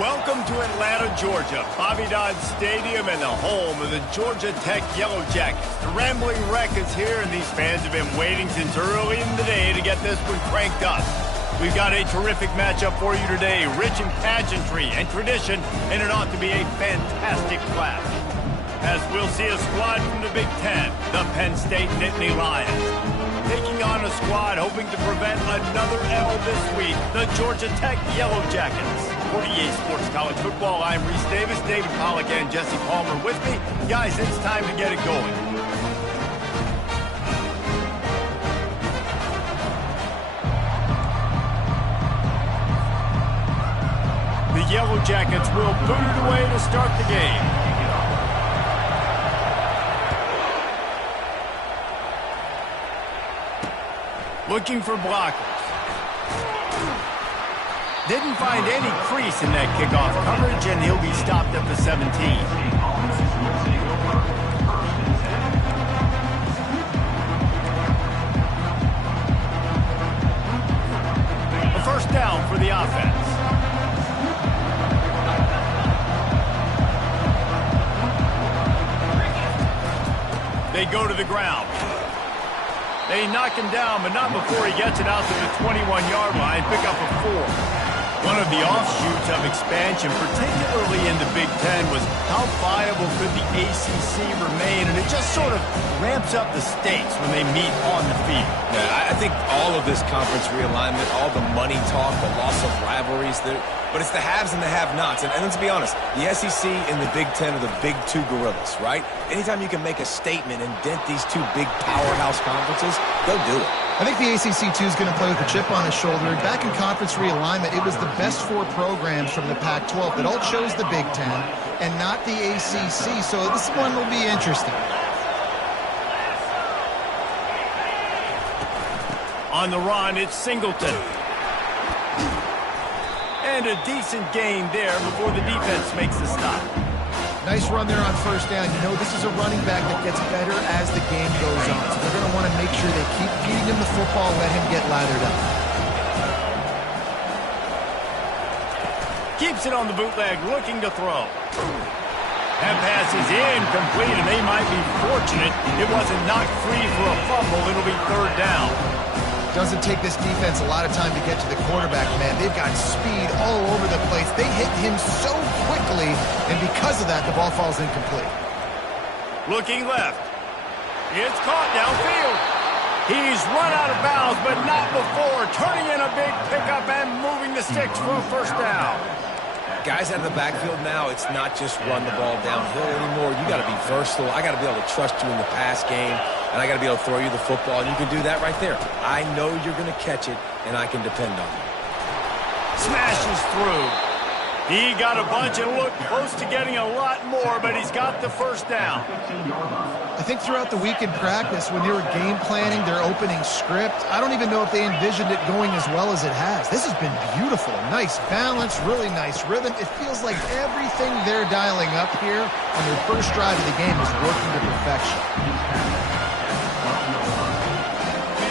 Welcome to Atlanta, Georgia, Bobby Dodd Stadium and the home of the Georgia Tech Yellow Jackets. The Rambling Wreck is here, and these fans have been waiting since early in the day to get this one cranked up. We've got a terrific matchup for you today, rich in pageantry and tradition, and it ought to be a fantastic clash. As we'll see a squad from the Big Ten, the Penn State Nittany Lions, taking on a squad hoping to prevent another L this week, the Georgia Tech Yellow Jackets. For EA Sports College Football, I'm Reese Davis, David Pollack, and Jesse Palmer with me. Guys, it's time to get it going. The Yellow Jackets will boot it away to start the game. Looking for blockers. Didn't find any crease in that kickoff coverage, and he'll be stopped at the 17. A first down for the offense. They go to the ground. They knock him down, but not before he gets it out to the 21-yard line. Pick up a 4. One of the offshoots of expansion, particularly in the Big Ten, was how viable could the ACC remain, and it just sort of ramps up the stakes when they meet on the field. Yeah, I think all of this conference realignment, all the money talk, the loss of rivalries, but it's the haves and the have-nots. And let's be honest, the SEC and the Big Ten are the big two gorillas, right? Anytime you can make a statement and dent these two big powerhouse conferences, go do it. I think the ACC, too, is going to play with a chip on his shoulder. And back in conference realignment, it was the best 4 programs from the Pac-12 that all chose the Big Ten and not the ACC. So this one will be interesting. On the run, it's Singleton. And a decent gain there before the defense makes the stop. Nice run there on first down. You know, this is a running back that gets better as the game goes on. So they're going to want to make sure they keep feeding him the football, let him get lathered up. Keeps it on the bootleg, looking to throw. That pass is incomplete, and they might be fortunate it wasn't knocked free for a fumble. It'll be 3rd down. Doesn't take this defense a lot of time to get to the quarterback, man. They've got speed all over the place. They hit him so quickly, and because of that, the ball falls incomplete. Looking left. It's caught downfield. He's run out of bounds, but not before. Turning in a big pickup and moving the sticks for a 1st down. Guys out of the backfield now, it's not just run the ball downhill anymore. You got to be versatile. I got to be able to trust you in the pass game, and I got to be able to throw you the football, and you can do that right there. I know you're going to catch it, and I can depend on you. Smashes through. He got a bunch and looked close to getting a lot more, but he's got the 1st down. I think throughout the week in practice, when they were game planning their opening script, I don't even know if they envisioned it going as well as it has. This has been beautiful. Nice balance, really nice rhythm. It feels like everything they're dialing up here on their first drive of the game is working to perfection.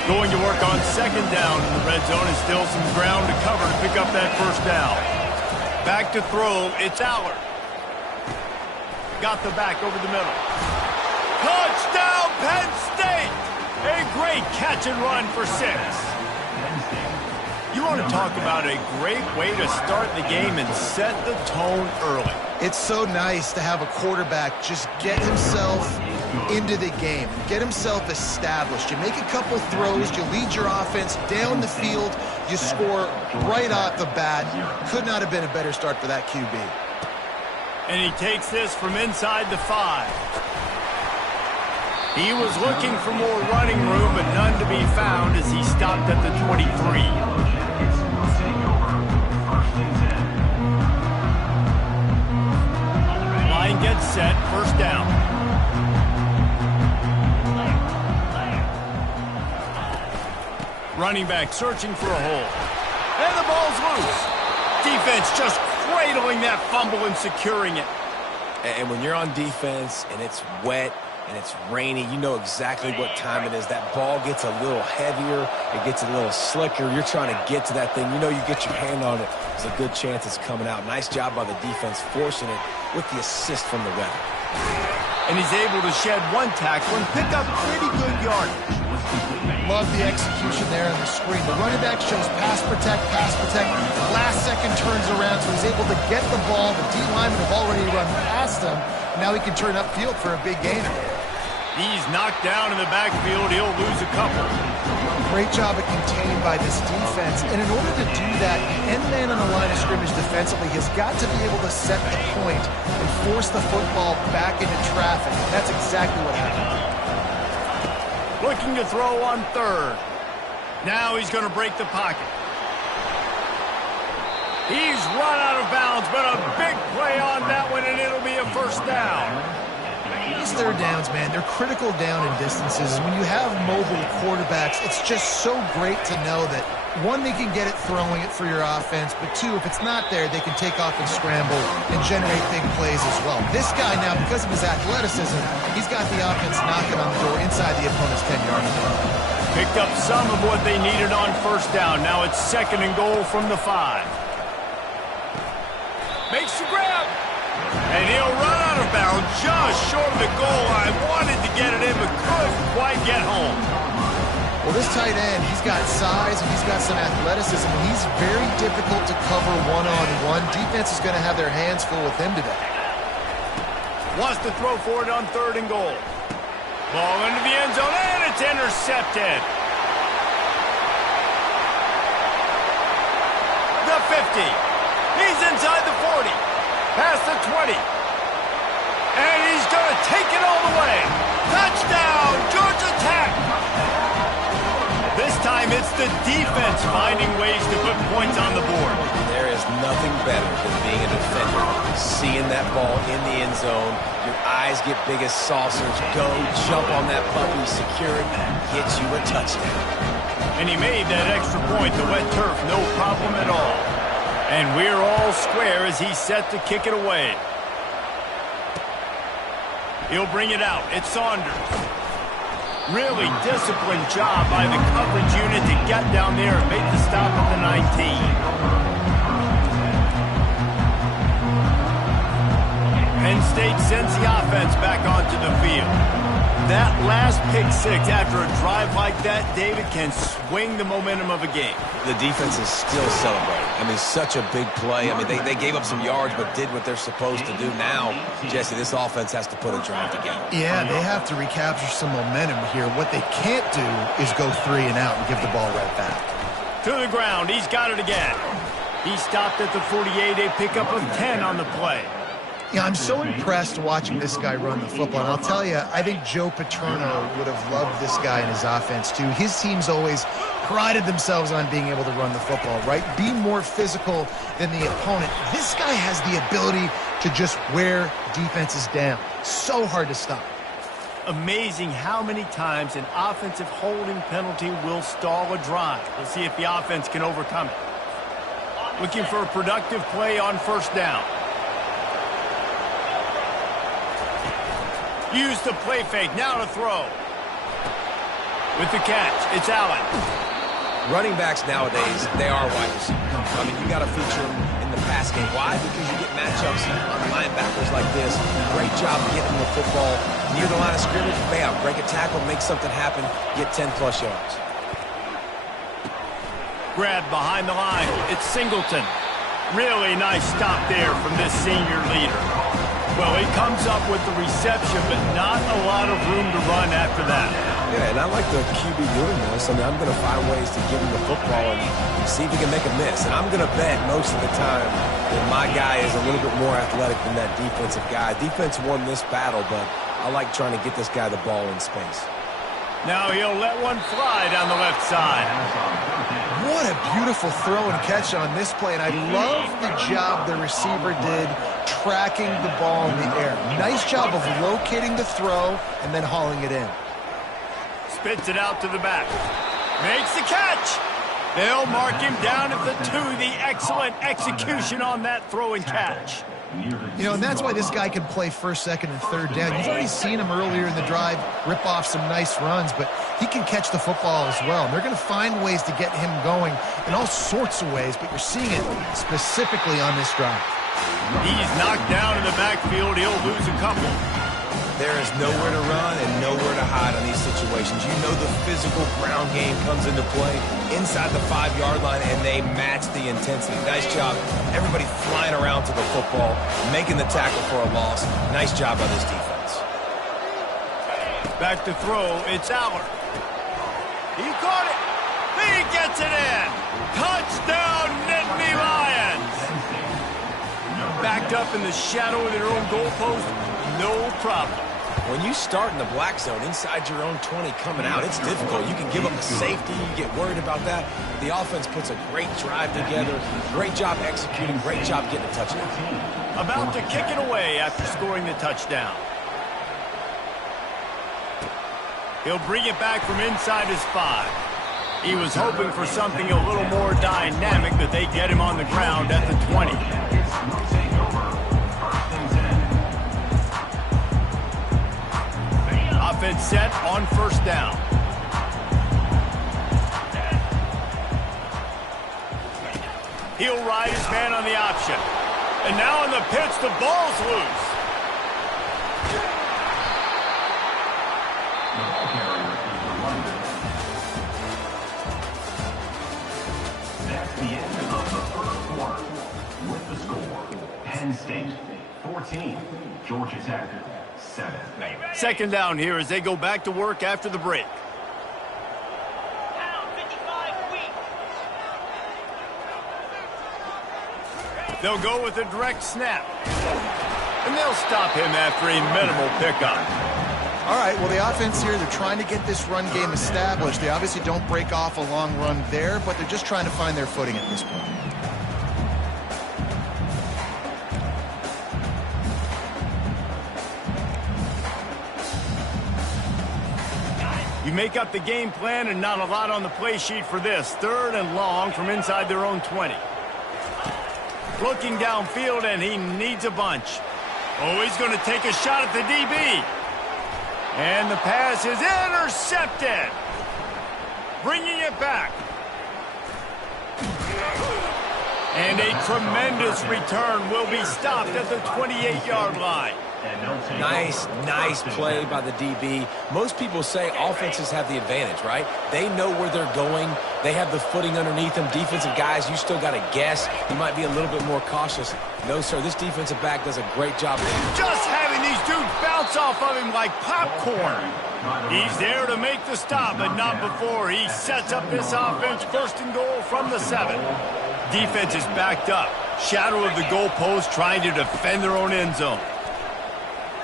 Going to work on 2nd down in the red zone, and still some ground to cover to pick up that 1st down. Back to throw, it's Allard. Got the back over the middle. Touchdown, Penn State! A great catch and run for 6. You want to talk about a great way to start the game and set the tone early. It's so nice to have a quarterback just get himself into the game, get himself established. You make a couple throws, you lead your offense down the field, you score right off the bat. Could not have been a better start for that QB. And he takes this from inside the 5. He was looking for more running room, but none to be found as he stopped at the 23. Line gets set, 1st down. Running back searching for a hole. And the ball's loose. Defense just cradling that fumble and securing it. And when you're on defense and it's wet and it's rainy, you know exactly what time it is. That ball gets a little heavier. It gets a little slicker. You're trying to get to that thing. You know you get your hand on it. There's a good chance it's coming out. Nice job by the defense forcing it with the assist from the weather. And he's able to shed 1 tackle and pick up pretty good yardage. Love the execution there on the screen. The running back shows pass protect. Last second turns around, so he's able to get the ball. The D linemen have already run past him. Now he can turn upfield for a big gain. He's knocked down in the backfield. He'll lose a couple. Great job of containing by this defense. And in order to do that, the end man on the line of scrimmage defensively has got to be able to set the point and force the football back into traffic. That's exactly what happened. Looking to throw on 3rd. Now he's going to break the pocket. He's run out of bounds, but a big play on that one, and it'll be a 1st down. These 3rd downs, man, they're critical down in distances. When you have mobile quarterbacks, it's just so great to know that, 1, they can get it throwing it for your offense, but 2, if it's not there, they can take off and scramble and generate big plays as well. This guy now, because of his athleticism, he's got the offense knocking on the door inside the opponent's 10-yard line. Picked up some of what they needed on 1st down. Now it's 2nd and goal from the 5. Makes the grab. And he'll run out of bounds just short of the goal line. Wanted to get it in, but couldn't quite get home. Well, this tight end, he's got size and he's got some athleticism. He's very difficult to cover one-on-one. Defense is going to have their hands full with him today. Wants to throw for it on 3rd and goal. Ball into the end zone, and it's intercepted. The 50. He's inside the 40. Past the 20. And he's going to take it all the way. Touchdown, Georgia Tech. This time it's the defense finding ways to put points on the board. There is nothing better than being a defender. Seeing that ball in the end zone, your eyes get big as saucers. Go, jump on that puppy, secure it, get you a touchdown. And he made that extra point, the wet turf, no problem at all. And we're all square as he's set to kick it away. He'll bring it out. It's Saunders. Really disciplined job by the coverage unit to get down there and make the stop at the 19. Penn State sends the offense back onto the field. That last pick six after a drive like that, David, can swing the momentum of a game. The defense is still celebrating. I mean, such a big play. I mean, they gave up some yards but did what they're supposed to do. Now, Jesse, this offense has to put a drive together. Yeah, they have to recapture some momentum here. What they can't do is go 3 and out and give the ball right back. To the ground. He's got it again. He stopped at the 48, a pickup of 10 on the play. Yeah, I'm so impressed watching this guy run the football. And I'll tell you, I think Joe Paterno would have loved this guy in his offense, too. His teams always prided themselves on being able to run the football, right? Be more physical than the opponent. This guy has the ability to just wear defenses down. So hard to stop. Amazing how many times an offensive holding penalty will stall a drive. We'll see if the offense can overcome it. Looking for a productive play on 1st down. Use the play fake, now to throw. With the catch, it's Allen. Running backs nowadays, they are wide receivers. I mean, you got to feature them in the pass game. Why? Because you get matchups on linebackers like this. Great job getting the football near the line of scrimmage. Bam, break a tackle, make something happen, get 10-plus yards. Grab behind the line, it's Singleton. Really nice stop there from this senior leader. Well, he comes up with the reception, but not a lot of room to run after that. Yeah, and I like the QB doing this. I mean, I'm going to find ways to give him the football and see if he can make a miss. And I'm going to bet most of the time that my guy is a little bit more athletic than that defensive guy. Defense won this battle, but I like trying to get this guy the ball in space. Now he'll let one fly down the left side. What a beautiful throw and catch on this play. And I love the job the receiver did tracking the ball in the air. Nice job of locating the throw and then hauling it in. Spits it out to the back. Makes the catch. They'll mark him down at the 2. The excellent execution on that throw and catch. You know, and that's why this guy can play 1st, 2nd, and 3rd down. You've already seen him earlier in the drive rip off some nice runs, but he can catch the football as well. And they're going to find ways to get him going in all sorts of ways, but you're seeing it specifically on this drive. He's knocked down in the backfield. He'll lose a couple. There is nowhere to run and nowhere to hide on these situations. You know the physical ground game comes into play inside the 5-yard line, and they match the intensity. Nice job. Everybody flying around to the football, making the tackle for a loss. Nice job by this defense. Back to throw. It's Aller. He caught it. He gets it in. Touchdown, Nittany Lions. Backed up in the shadow of their own goalpost. No problem. When you start in the black zone inside your own 20 coming out, it's difficult. You can give up a safety. You get worried about that. The offense puts a great drive together. Great job executing. Great job getting a touchdown. About to kick it away after scoring the touchdown. He'll bring it back from inside his 5. He was hoping for something a little more dynamic, but they get him on the ground at the 20. Offense set on 1st down. He'll ride his man on the option. And now in the pitch, the ball's loose. Penn State 14, Georgia Tech 7. Second down here as they go back to work after the break. They'll go with a direct snap. And they'll stop him after a minimal pickup. All right, well, the offense here, they're trying to get this run game established. They obviously don't break off a long run there, but they're just trying to find their footing at this point. You make up the game plan and not a lot on the play sheet for this. Third and long from inside their own 20. Looking downfield, and he needs a bunch. Oh, he's going to take a shot at the DB. And the pass is intercepted. Bringing it back. And a tremendous return will be stopped at the 28-yard line. Nice play by the DB. Most people say offenses have the advantage, right? They know where they're going. They have the footing underneath them. Defensive guys, you still got to guess. You might be a little bit more cautious. No, sir, this defensive back does a great job. Just having these dudes bounce off of him like popcorn. He's there to make the stop, but not before he sets up this offense first and goal from the 7. Defense is backed up. Shadow of the goalpost trying to defend their own end zone.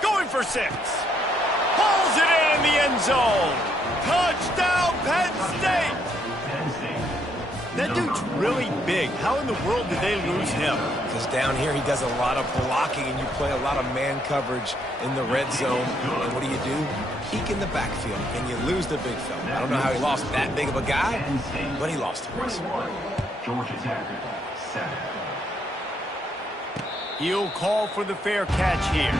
Going for 6. Pulls it in the end zone. Touchdown, Penn State. That dude's really big. How in the world did they lose him? Because down here he does a lot of blocking, and you play a lot of man coverage in the red zone. And what do? Peek in the backfield, and you lose the big fella. I don't know how he lost that big of a guy, but he lost him. Georgia Tech 7. He'll call for the fair catch here.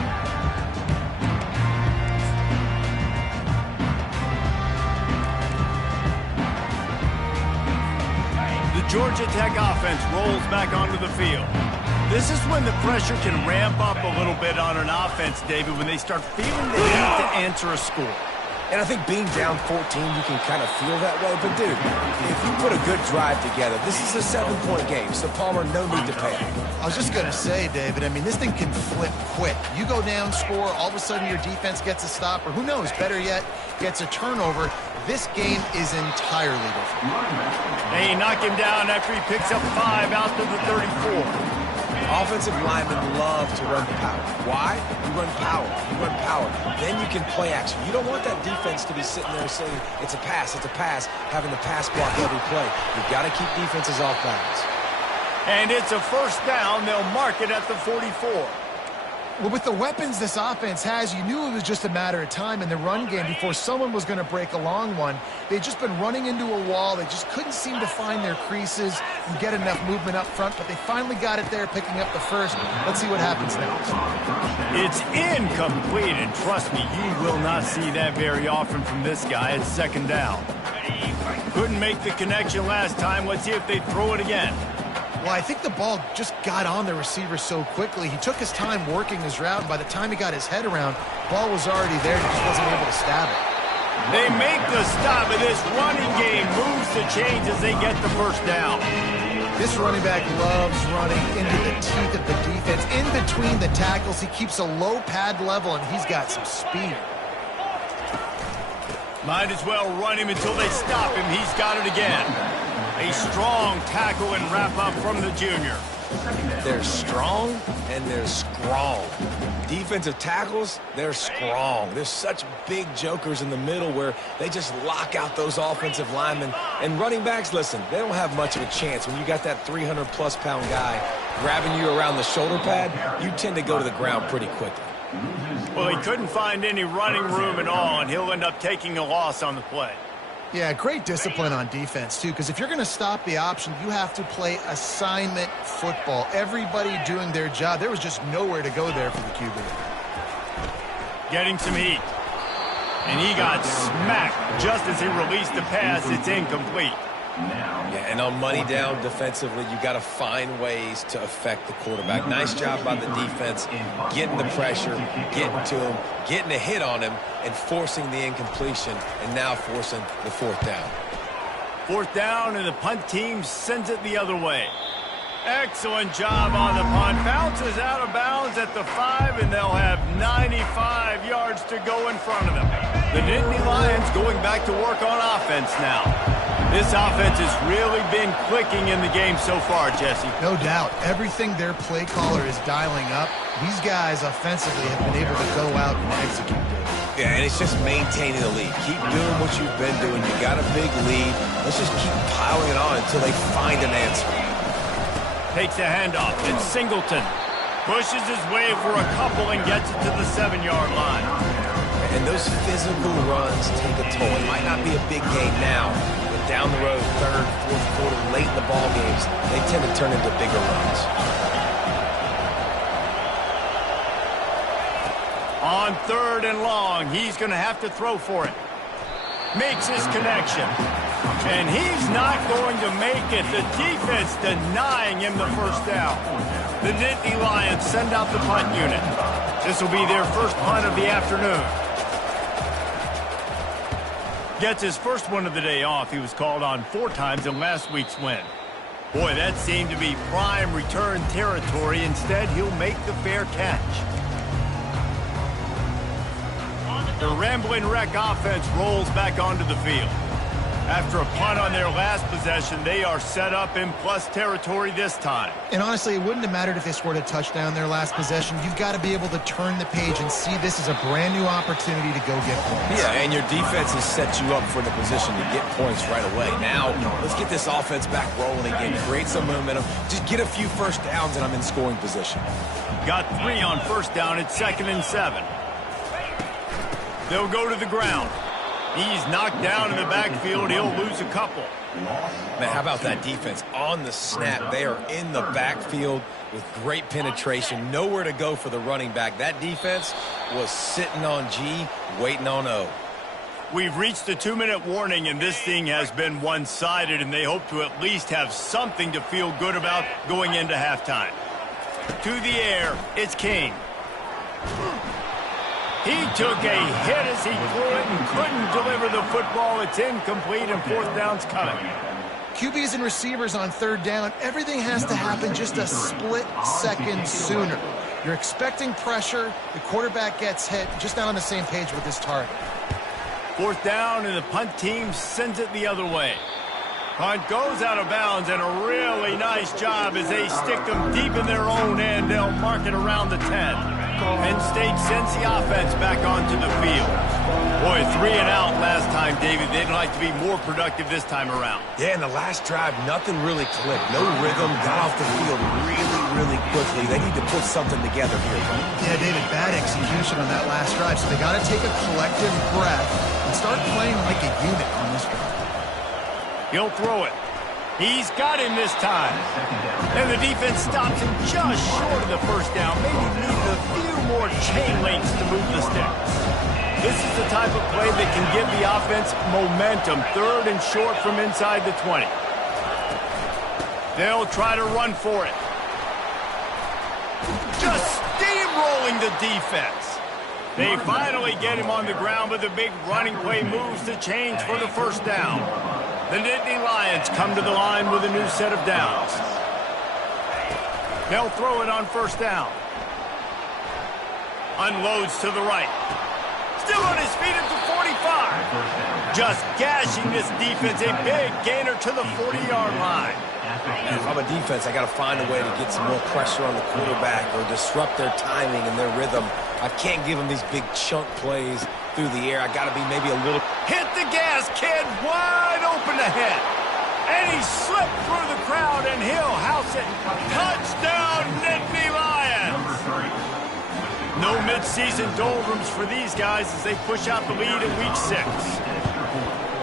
Georgia Tech offense rolls back onto the field. This is when the pressure can ramp up a little bit on an offense, David, when they start feeling the need to answer a score. And I think being down 14, you can kind of feel that way. But, dude, if you put a good drive together, this is a 7-point game. So, Palmer, no need to panic. I was just going to say, David, I mean, this thing can flip quick. You go down, score, all of a sudden your defense gets a stop, or who knows, better yet, gets a turnover. This game is entirely different. They knock him down after he picks up 5 out to the 34. Offensive linemen love to run power. Why? You run power. You run power. Then you can play action. You don't want that defense to be sitting there saying, it's a pass, having the pass block every play. You've got to keep defenses off balance. And it's a first down. They'll mark it at the 44. Well, with the weapons this offense has, you knew it was just a matter of time in the run game before someone was going to break a long one. They'd just been running into a wall. They just couldn't seem to find their creases and get enough movement up front, but they finally got it there, picking up the first. Let's see what happens next. It's incomplete, and trust me, you will not see that very often from this guy. It's second down. Couldn't make the connection last time. Let's see if they throw it again. Well, I think the ball just got on the receiver so quickly. He took his time working his route, and by the time he got his head around, ball was already there. He just wasn't able to stab it. They make the stop, and this running game moves the chains as they get the first down. This running back loves running into the teeth of the defense. In between the tackles, he keeps a low pad level, and he's got some speed. Might as well run him until they stop him. He's got it again. A strong tackle and wrap-up from the junior. They're strong and they're strong. Defensive tackles, they're strong. There's such big jokers in the middle where they just lock out those offensive linemen. And running backs, listen, they don't have much of a chance. When you got that 300-plus pound guy grabbing you around the shoulder pad, you tend to go to the ground pretty quickly. Well, he couldn't find any running room at all, and he'll end up taking a loss on the play. Yeah, great discipline on defense, too, because if you're going to stop the option, you have to play assignment football. Everybody doing their job. There was just nowhere to go there for the QB. Getting some heat. And he got smacked just as he released the pass. It's incomplete. Yeah, and on money down defensively, you got to find ways to affect the quarterback. Nice job by the defense, getting the pressure, getting to him, getting a hit on him, and forcing the incompletion, and now forcing the fourth down. Fourth down, and the punt team sends it the other way. Excellent job on the punt. Bounces out of bounds at the 5, and they'll have 95 yards to go in front of them. The Nittany Lions going back to work on offense now. This offense has really been clicking in the game so far, Jesse. No doubt. Everything their play caller is dialing up, these guys offensively have been able to go out and execute. Yeah, and it's just maintaining the lead. Keep doing what you've been doing. You got a big lead. Let's just keep piling it on until they find an answer. Takes a handoff. It's Singleton. Pushes his way for a couple and gets it to the 7-yard line. And those physical runs take a toll. It might not be a big game now, but down the road, third, fourth quarter, late in the ball games, they tend to turn into bigger runs. On 3rd and long, he's going to have to throw for it. Makes his connection. And he's not going to make it. The defense denying him the first down. The Nittany Lions send out the punt unit. This will be their first punt of the afternoon. Gets his first one of the day off. He was called on 4 times in last week's win. Boy, that seemed to be prime return territory. Instead, he'll make the fair catch. The Rambling Wreck offense rolls back onto the field. After a punt on their last possession, they are set up in plus territory this time. And honestly, it wouldn't have mattered if they scored a touchdown their last possession. You've got to be able to turn the page and see this as a brand new opportunity to go get points. Yeah, and your defense has set you up for the position to get points right away. Now, let's get this offense back rolling again, create some momentum, just get a few first downs, and I'm in scoring position. Got 3 on first down. It's 2nd and 7. They'll go to the ground. He's knocked down in the backfield. He'll lose a couple. Man, how about that defense? On the snap, they are in the backfield with great penetration. Nowhere to go for the running back. That defense was sitting on G, waiting on O. We've reached the 2-minute warning, and this thing has been one-sided, and they hope to at least have something to feel good about going into halftime. To the air, it's King. He took a hit as he threw it and couldn't deliver the football. It's incomplete, and 4th down's coming. QBs and receivers on 3rd down, everything has to happen just a split second sooner. You're expecting pressure, the quarterback gets hit, just not on the same page with his target. 4th down, and the punt team sends it the other way. Punt goes out of bounds, and a really nice job as they stick them deep in their own end. They'll mark it around the 10. Penn State sends the offense back onto the field. Boy, 3 and out last time, David. They'd like to be more productive this time around. Yeah, in the last drive, nothing really clicked. No rhythm, got off the field really quickly. They need to put something together here. Yeah, David, bad execution on that last drive, so they got to take a collective breath and start playing like a unit on this drive. He'll throw it. He's got him this time. And the defense stops him just short of the first down. Maybe needs a few more chain links to move the sticks. This is the type of play that can give the offense momentum. 3rd and short from inside the 20. They'll try to run for it. Just steamrolling the defense. They finally get him on the ground, but the big running play moves the chains for the first down. The Nittany Lions come to the line with a new set of downs. They'll throw it on 1st down. Unloads to the right. Still on his feet at the 45. Just gashing this defense. A big gainer to the 40-yard line. And if I'm a defense, I got to find a way to get some more pressure on the quarterback or disrupt their timing and their rhythm. I can't give them these big chunk plays through the air. I got to be maybe a little... Hit the gas, kid. Wide open ahead. And he slipped through the crowd, and he'll house it. Touchdown, Nittany Lions. No midseason doldrums for these guys as they push out the lead in Week 6.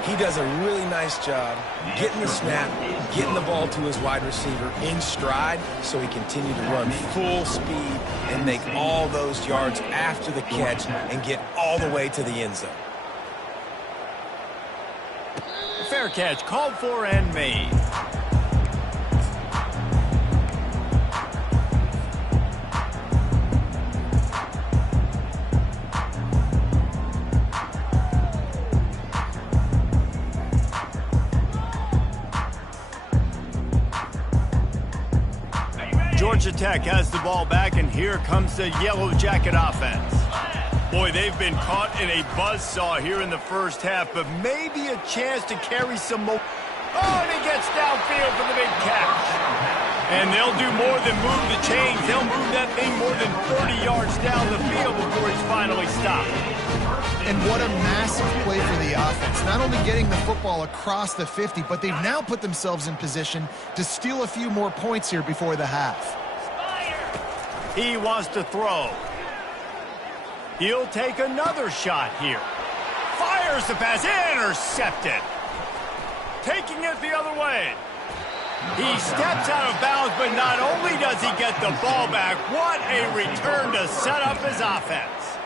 He does a really nice job getting the snap, getting the ball to his wide receiver in stride so he continued to run full speed and make all those yards after the catch and get all the way to the end zone. Fair catch called for and made. Georgia Tech has the ball back, and here comes the Yellow Jacket offense. Boy, they've been caught in a buzzsaw here in the first half, but maybe a chance to carry some more. Oh, and he gets downfield for the big catch. And they'll do more than move the chains. They'll move that thing more than 30 yards down the field before he's finally stopped. And what a massive play for the offense. Not only getting the football across the 50, but they've now put themselves in position to steal a few more points here before the half. He wants to throw. He'll take another shot here. Fires the pass. Intercepted. Taking it the other way. He steps out of bounds, but not only does he get the ball back, what a return to set up his offense.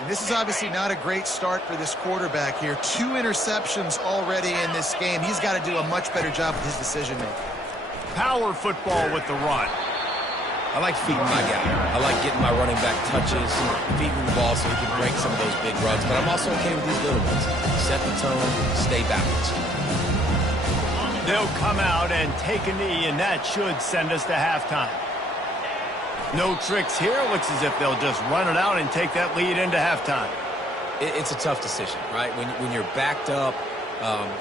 And this is obviously not a great start for this quarterback here. 2 interceptions already in this game. He's got to do a much better job with his decision-making. Power football with the run. I like feeding my guy. I like getting my running back touches, feeding the ball so he can break some of those big runs. But I'm also okay with these little ones. Set the tone, stay balanced. They'll come out and take a knee, and that should send us to halftime. No tricks here. Looks as if they'll just run it out and take that lead into halftime. It's a tough decision, right? When you're backed up,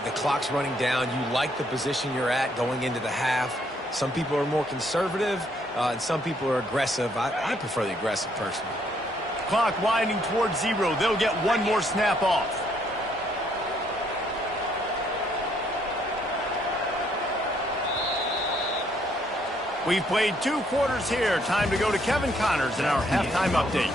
the clock's running down, you like the position you're at going into the half. Some people are more conservative, and some people are aggressive. I prefer the aggressive, personally. Clock winding towards 0. They'll get one more snap off. We've played 2 quarters here. Time to go to Kevin Connors in our halftime update.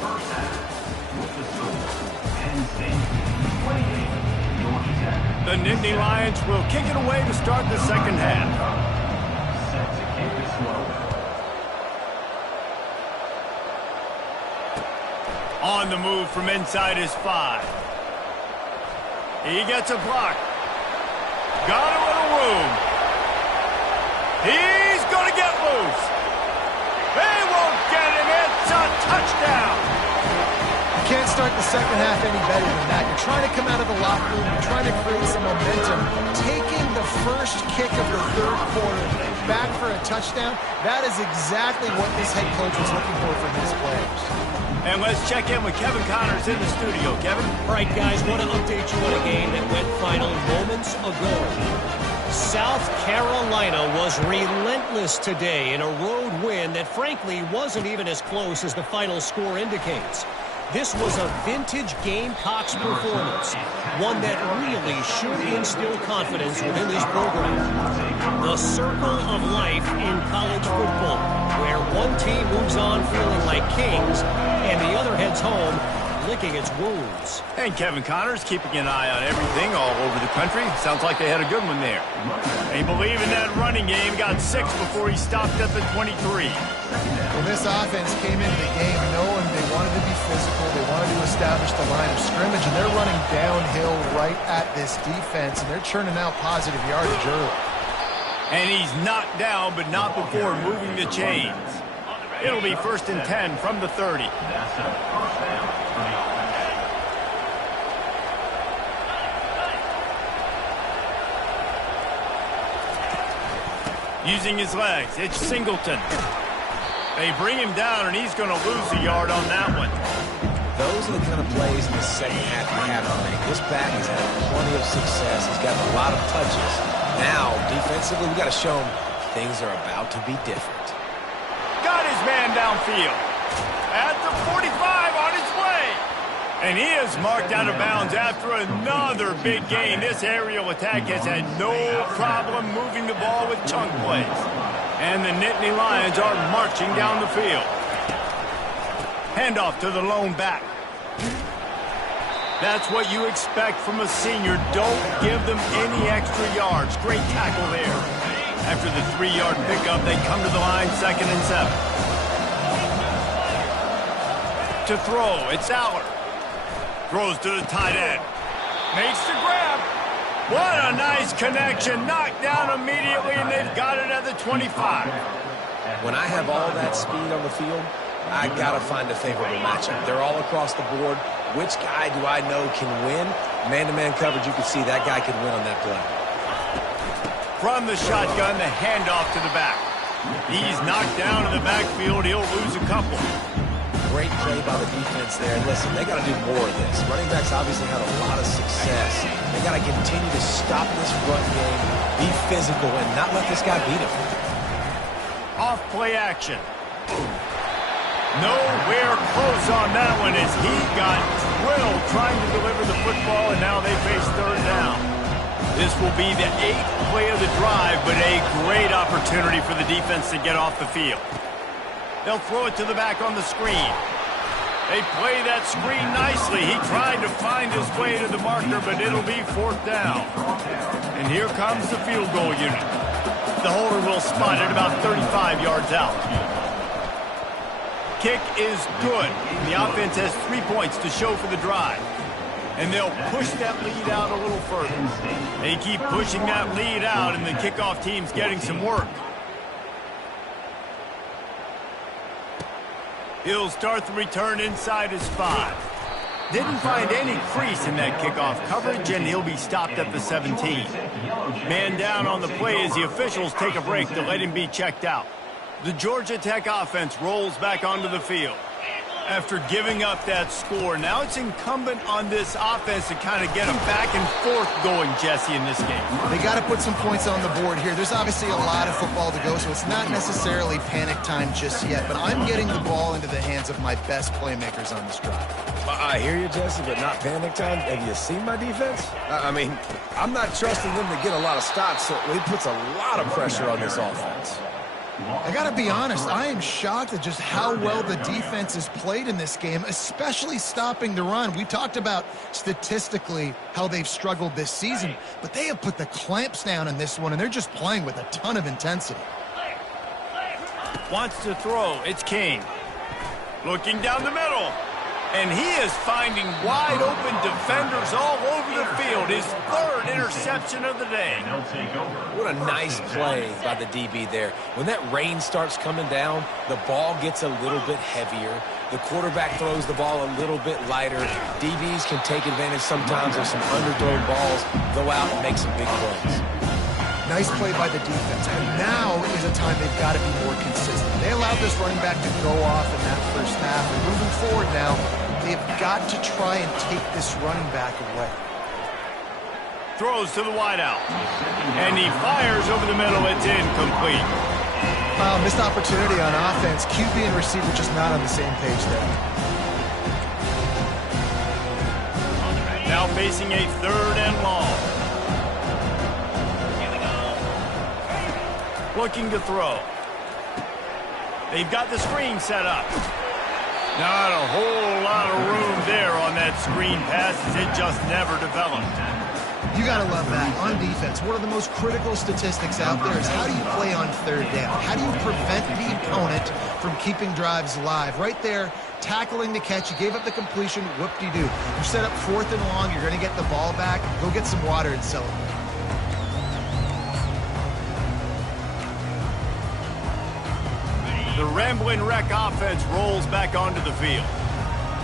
The Nittany Lions will kick it away to start the second half. On the move from inside his 5. He gets a block. Got a little room. He's going to get loose. They won't get him. It's a touchdown. You can't start the second half any better than that. You're trying to come out of the locker room. You're trying to create some momentum. Taking the first kick of the third quarter back for a touchdown, that is exactly what this head coach was looking for from his players. And let's check in with Kevin Connors in the studio. Kevin? All right, guys, want to update you on a game that went final moments ago. South Carolina was relentless today in a road win that, frankly, wasn't even as close as the final score indicates. This was a vintage Gamecocks performance, one that really should instill confidence within this program. The circle of life in college football, where one team moves on feeling like kings and the other heads home licking its wounds. And Kevin Connors keeping an eye on everything all over the country. Sounds like they had a good one there. They believe in that running game. Got 6 before he stopped at the 23. Well, this offense came into the game knowing they wanted to be physical. They wanted to establish the line of scrimmage, and they're running downhill right at this defense, and they're churning out positive yardage early. And he's knocked down, but not before moving the chains. It'll be 1st and 10 from the 30. Using his legs, it's Singleton. They bring him down, and he's going to lose a yard on that one. Those are the kind of plays in the second half you have to make. This back has had plenty of success. He's gotten a lot of touches. Now, defensively, we got to show him things are about to be different. Got his man downfield. At the 45 on his way. And he is marked out of bounds after another big gain. This aerial attack has had no problem moving the ball with chunk plays. And the Nittany Lions are marching down the field. Handoff to the lone back. That's what you expect from a senior. Don't give them any extra yards. Great tackle there. After the 3-yard pickup, they come to the line, 2nd and 7. To throw, it's Aller. Throws to the tight end. Makes the grab. What a nice connection. Knocked down immediately, and they've got it at the 25. When I have all that speed on the field, I got to find a favorable matchup. They're all across the board. Which guy do I know can win? Man-to-man coverage, you can see that guy can win on that play. From the shotgun, the handoff to the back. He's knocked down in the backfield. He'll lose a couple. Great play by the defense there. And listen, they got to do more of this. Running backs obviously had a lot of success. They got to continue to stop this run game, be physical, and not let this guy beat him. Off play action. Nowhere close on that one as he got drilled trying to deliver the football, and now they face third down. This will be the 8th play of the drive, but a great opportunity for the defense to get off the field. They'll throw it to the back on the screen. They play that screen nicely. He tried to find his way to the marker, but it'll be 4th down. And here comes the field goal unit. The holder will spot it about 35 yards out. Kick is good. The offense has 3 points to show for the drive. And they'll push that lead out a little further. They keep pushing that lead out, and the kickoff team's getting some work. He'll start the return inside his 5. Didn't find any crease in that kickoff coverage, and he'll be stopped at the 17. Man down on the play as the officials take a break to let him be checked out. The Georgia Tech offense rolls back onto the field. After giving up that score, now it's incumbent on this offense to kind of get them back and forth going, Jesse, in this game. They got to put some points on the board here. There's obviously a lot of football to go, so it's not necessarily panic time just yet, but I'm getting the ball into the hands of my best playmakers on this drive. I hear you, Jesse, but not panic time. Have you seen my defense? I mean, I'm not trusting them to get a lot of stops, so it puts a lot of pressure on this offense. I got to be honest, I am shocked at just how well the defense has played in this game, especially stopping the run. We talked about statistically how they've struggled this season, but they have put the clamps down in this one, and they're just playing with a ton of intensity. Wants to throw. It's King. Looking down the middle. And he is finding wide open defenders all over the field. His 3rd interception of the day. What a nice play by the DB there. When that rain starts coming down, the ball gets a little bit heavier. The quarterback throws the ball a little bit lighter. DBs can take advantage sometimes of some underthrown balls, go out and make some big plays. Nice play by the defense. And now is a time they've got to be more consistent. They allowed this running back to go off in that first half. And moving forward now, they've got to try and take this running back away. Throws to the wideout. And he fires over the middle. It's incomplete. Missed opportunity on offense. QB and receiver just not on the same page there. Now facing a 3rd and long. Looking to throw. They've got the screen set up. Not a whole lot of room there on that screen pass as it just never developed. You got to love that. On defense, one of the most critical statistics out there is how do you play on 3rd down? How do you prevent the opponent from keeping drives alive? Right there, tackling the catch. You gave up the completion. Whoop-de-doo. You set up 4th and long. You're going to get the ball back. Go get some water and celebrate. The Ramblin' Wreck offense rolls back onto the field.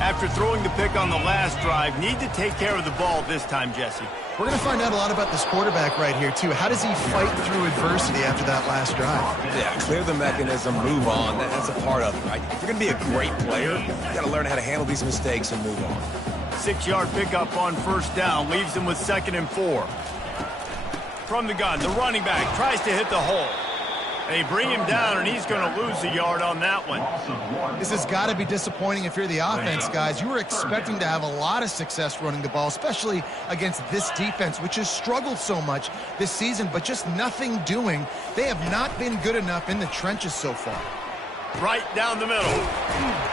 After throwing the pick on the last drive, need to take care of the ball this time, Jesse. We're going to find out a lot about this quarterback right here, too. How does he fight through adversity after that last drive? Yeah, clear the mechanism, move on. That's a part of it, right? If you're going to be a great player, you got to learn how to handle these mistakes and move on. 6-yard pickup on 1st down leaves him with 2nd and 4. From the gun, the running back tries to hit the hole. They bring him down, and he's going to lose a yard on that one. This has got to be disappointing if you're the offense, guys. You were expecting to have a lot of success running the ball, especially against this defense, which has struggled so much this season, but just nothing doing. They have not been good enough in the trenches so far. Right down the middle.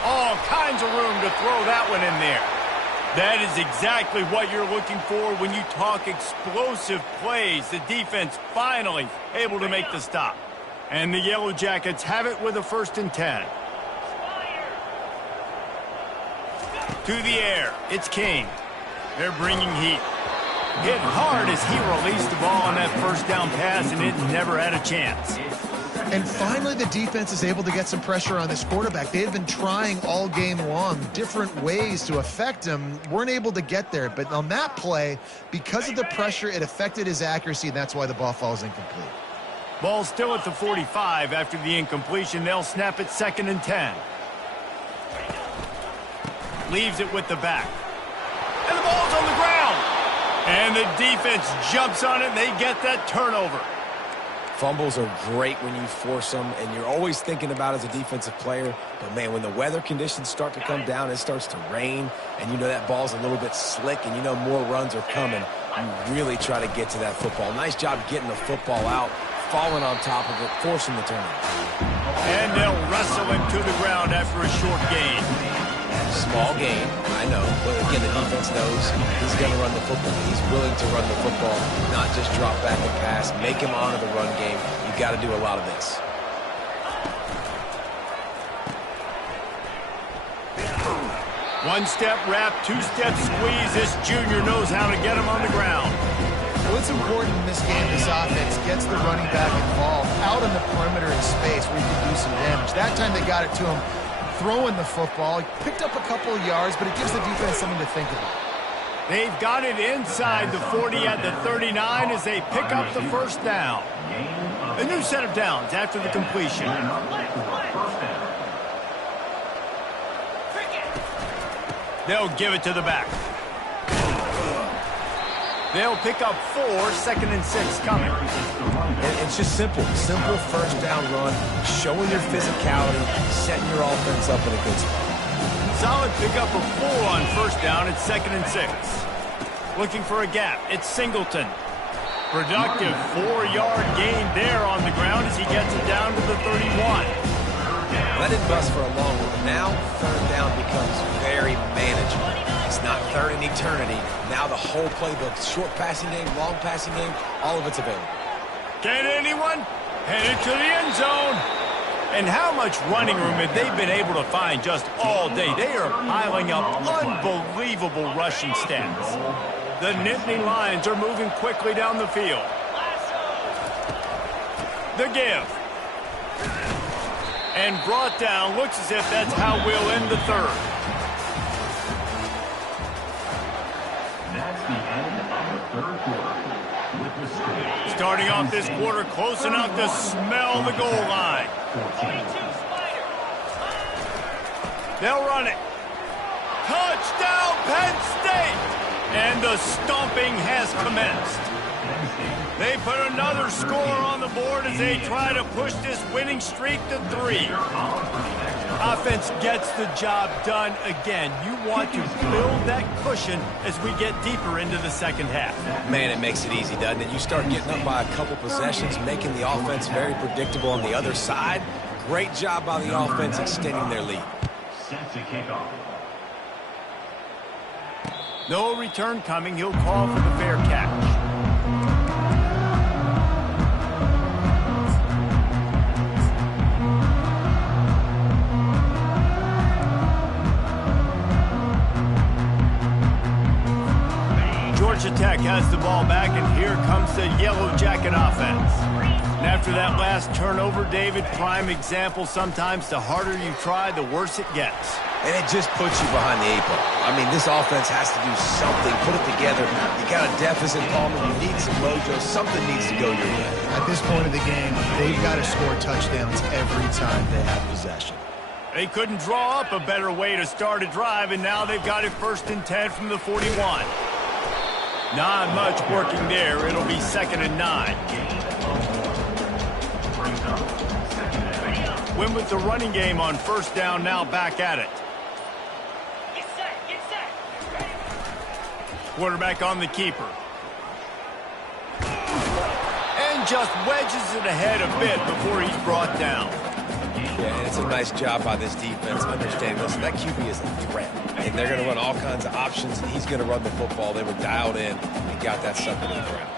All kinds of room to throw that one in there. That is exactly what you're looking for when you talk explosive plays. The defense finally able to make the stop. And the Yellow Jackets have it with a 1st and 10. To the air, it's King. They're bringing heat. Hit hard as he released the ball on that 1st down pass, and it never had a chance. And finally, the defense is able to get some pressure on this quarterback. They had been trying all game long, different ways to affect him. Weren't able to get there. But on that play, because of the pressure, it affected his accuracy, and that's why the ball falls incomplete. Ball still at the 45 after the incompletion. They'll snap it 2nd and 10. Leaves it with the back. And the ball's on the ground. And the defense jumps on it, and they get that turnover. Fumbles are great when you force them, and you're always thinking about as a defensive player. But, man, when the weather conditions start to come down, it starts to rain, and you know that ball's a little bit slick, and you know more runs are coming. You really try to get to that football. Nice job getting the football out, falling on top of it, forcing the turnover. And they'll wrestle him to the ground after a short gain. Small gain, I know, but again, the defense knows he's going to run the football. He's willing to run the football, not just drop back and pass, make him honor the run game. You got to do a lot of this. One-step wrap, two-step squeeze. This junior knows how to get him on the ground. Well, it's important in this game, this offense gets the running back involved out on the perimeter in space where he can do some damage. That time they got it to him throwing the football. He picked up a couple of yards, but it gives the defense something to think about. They've got it inside the 40 at the 39 as they pick up the first down. A new set of downs after the completion. They'll give it to the back. They'll pick up 4, 2nd and 6 coming. And it's just simple. Simple first down run, showing your physicality, setting your offense up in a good spot. Solid pickup of 4 on first down. It's 2nd and 6. Looking for a gap. It's Singleton. Productive 4-yard gain there on the ground as he gets it down to the 31. Let it bust for a long one. Now, 3rd down becomes very manageable. It's not 3rd in eternity. Now the whole playbook, short passing game, long passing game, all of it's available. Can anyone? Headed to the end zone. And how much running room have they been able to find just all day? They are piling up unbelievable rushing stats. The Nittany Lions are moving quickly down the field. The give. And brought down. Looks as if that's how we'll end the 3rd. That's the end of the 3rd quarter. With the score. Starting off this quarter close enough to smell the goal line. They'll run it. Touchdown, Penn State! And the stomping has commenced. They put another score on the board as they try to push this winning streak to 3. Offense gets the job done again. You want to build that cushion as we get deeper into the 2nd half. Man, it makes it easy, doesn't it? You start getting up by a couple possessions, making the offense very predictable on the other side. Great job by the offense extending their lead. Set to kick off. No return coming. He'll call for the fair catch. Georgia Tech has the ball back, and here comes the Yellow Jacket offense. And after that last turnover, David, prime example, sometimes the harder you try, the worse it gets. And it just puts you behind the 8 ball. I mean, this offense has to do something, put it together. You got a deficit, Palmer. You need some mojo. Something needs to go your way. At this point of the game, they've got to score touchdowns every time they have possession. They couldn't draw up a better way to start a drive, and now they've got it 1st and 10 from the 41. Not much working there. It'll be 2nd and 9. Win with the running game on first down, now back at it. Get set. Quarterback on the keeper. And just wedges it ahead a bit before he's brought down. Yeah, and it's a nice job by this defense understanding, listen, that QB is a threat. And they're going to run all kinds of options, and he's going to run the football. They were dialed in and got that sucker to the ground.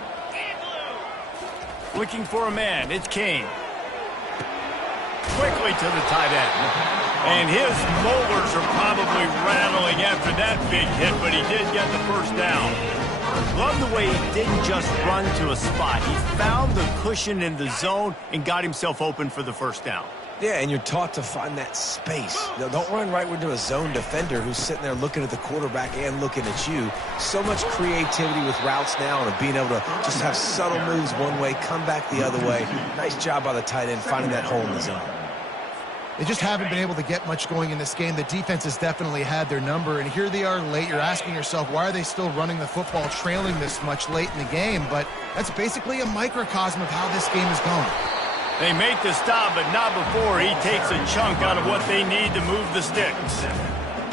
Looking for a man. It's Kane. Quickly to the tight end. And his molars are probably rattling after that big hit, but he did get the first down. Love the way he didn't just run to a spot. He found the cushion in the zone and got himself open for the first down. Yeah, and you're taught to find that space. Don't run right into a zone defender who's sitting there looking at the quarterback and looking at you. So much creativity with routes now and being able to just have subtle moves one way, come back the other way. Nice job by the tight end finding that hole in the zone. They just haven't been able to get much going in this game. The defense has definitely had their number, and here they are late. You're asking yourself, why are they still running the football trailing this much late in the game? But that's basically a microcosm of how this game is going. They make the stop, but not before he takes a chunk out of what they need to move the sticks.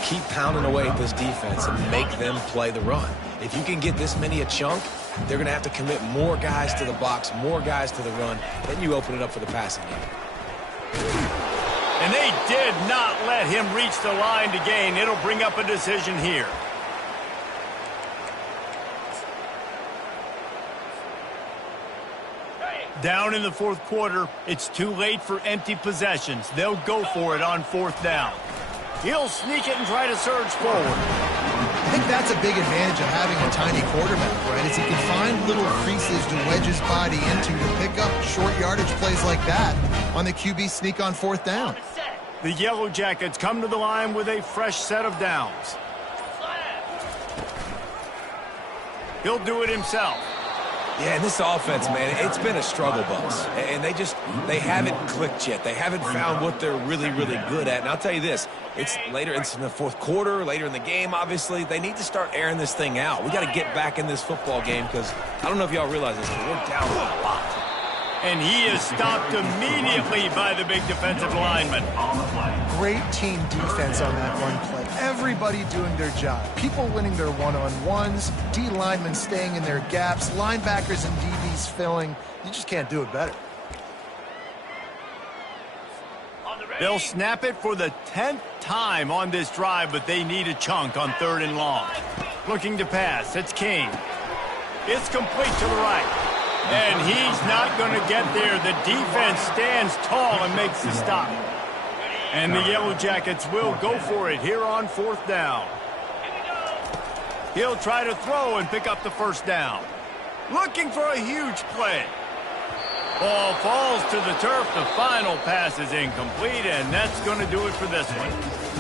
Keep pounding away at this defense and make them play the run. If you can get this many a chunk, they're going to have to commit more guys to the box, more guys to the run. Then you open it up for the passing game. And they did not let him reach the line to gain. It'll bring up a decision here. Down in the fourth quarter, it's too late for empty possessions. They'll go for it on fourth down. He'll sneak it and try to surge forward. I think that's a big advantage of having a tiny quarterback, right? Is he can find little creases to wedge his body into to pick up short yardage plays like that on the QB sneak on fourth down. The Yellow Jackets come to the line with a fresh set of downs. He'll do it himself. Yeah, and this offense, man, it's been a struggle bus. And they haven't clicked yet. They haven't found what they're really, really good at. And I'll tell you this, it's in the fourth quarter, later in the game, obviously. They need to start airing this thing out. We got to get back in this football game because I don't know if y'all realize this, but we're down a lot. And he is stopped immediately by the big defensive lineman. Great team defense on that run play. Everybody doing their job. People winning their one-on-ones, D linemen staying in their gaps, linebackers and DBs filling. You just can't do it better. They'll snap it for the 10th time on this drive, but they need a chunk on third and long. Looking to pass, it's King. It's complete to the right. And he's not going to get there. The defense stands tall and makes the stop. And the Yellow Jackets will go for it here on fourth down. He'll try to throw and pick up the first down. Looking for a huge play. Ball falls to the turf. The final pass is incomplete, and that's going to do it for this one.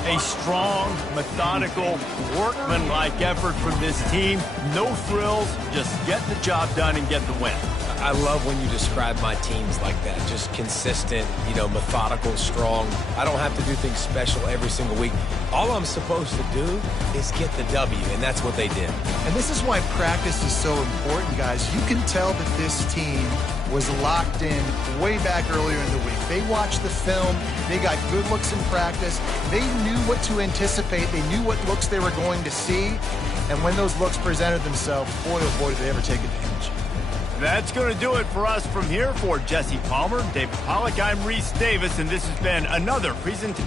A strong, methodical, workmanlike effort from this team. No frills, just get the job done and get the win. I love when you describe my teams like that. Just consistent, methodical, strong. I don't have to do things special every single week. All I'm supposed to do is get the W, and that's what they did. And this is why practice is so important, guys. You can tell that this team was locked in way back earlier in the week. They watched the film. They got good looks in practice. They knew what to anticipate. They knew what looks they were going to see. And when those looks presented themselves, boy, oh boy, did they ever take advantage. That's going to do it for us from here. For Jesse Palmer, David Pollack, I'm Reese Davis, and this has been another presentation.